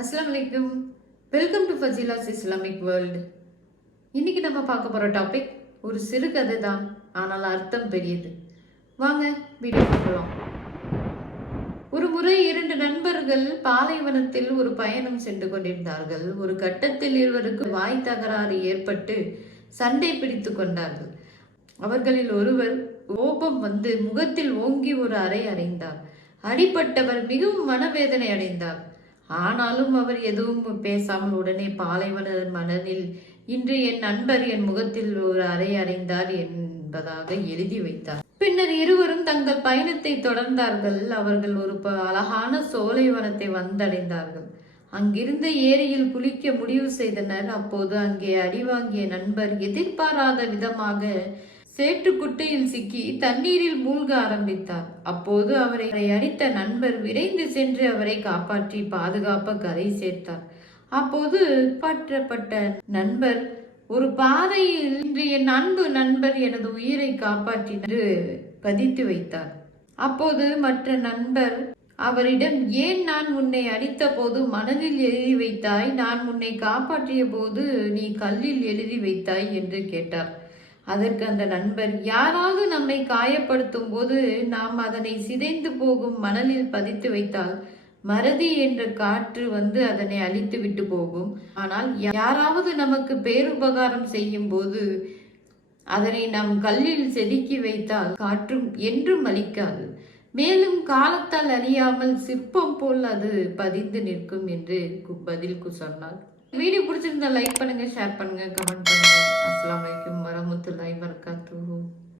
அஸ்ஸலாமு அலைக்கும். Welcome to Fazila's Islamic world. இன்னைக்கு நம்ம பார்க்க போகிற டாபிக் ஒரு சிறு கதை தான், ஆனால் அர்த்தம் பெரியது. வாங்க வீடியோ பார்க்கலாம். ஒரு முறை 2 நண்பர்கள் பாலைவனத்தில் ஒரு பயணம் சென்று கொண்டிருந்தார்கள். ஒரு கட்டத்தில் இருவருக்கு வாய் தகராறு ஏற்பட்டு சண்டை பிடித்து கொண்டார்கள். அவர்களில் ஒருவர் கோபம் வந்து முகத்தில் ஓங்கி ஒரு அறை அறைந்தார். அடிப்பட்டவர் மிகவும் மனவேதனை அடைந்தார். ஆனாலும் அவர் எதுவும் பேசாமல் உடனே பாலைவன மணலில் இன்று என் நண்பர் என் முகத்தில் ஒரு அறை அறைந்தார் என்பதாக எழுதி வைத்தார். பின்னர் இருவரும் தங்கள் பயணத்தை தொடர்ந்தார்கள். அவர்கள் ஒரு அழகான சோலைவனத்தை வந்தடைந்தார்கள். அங்கிருந்த ஏரியில் குளிக்க முடிவு செய்தனர். அப்போது அங்கே அடிவாங்கிய நண்பர் எதிர்பாராத விதமாக சேற்றுக்குட்டையில் சிக்கி தண்ணீரில் மூழ்க ஆரம்பித்தார். அப்போது அவரை அடித்த நண்பர் விரைந்து சென்று அவரை காப்பாற்றி பாதுகாப்பாக கரை சேர்த்தார். அப்போது காப்பாற்றப்பட்ட நண்பர் ஒரு பாதையில் இன்று என் அன்பு நண்பர் எனது உயிரை காப்பாற்றி பதித்து வைத்தார். அப்போது மற்ற நண்பர் அவரிடம், ஏன் நான் உன்னை அடித்த போது மணலில் எழுதி வைத்தாய், நான் உன்னை காப்பாற்றிய போது நீ கல்லில் எழுதி வைத்தாய் என்று கேட்டார். அதற்கு அந்த நண்பர், யாராவது நம்மை காயப்படுத்தும் போது நாம் அதனை சிதைந்து போகும் மணலில் பதித்து வைத்தால் மறதி என்ற காற்று வந்து அதனை அழித்து விட்டு போகும். ஆனால் யாராவது நமக்கு பேருபகாரம் செய்யும் போது அதனை நம் கல்லில் செதுக்கி வைத்தால் காற்றும் என்றும் அழிக்காது. மேலும் காலத்தால் அழியாமல் சிற்பம் போல் அது பதிந்து நிற்கும் என்று பதில் சொன்னார். வீடியோ பிடிச்சிருந்தா லைக் பண்ணுங்க, ஷேர் பண்ணுங்க, கமெண்ட் பண்ணுங்க. அஸ்ஸலாமு அலைக்கும் வரஹ்மத்துல்லாஹி வபரகாத்துஹு.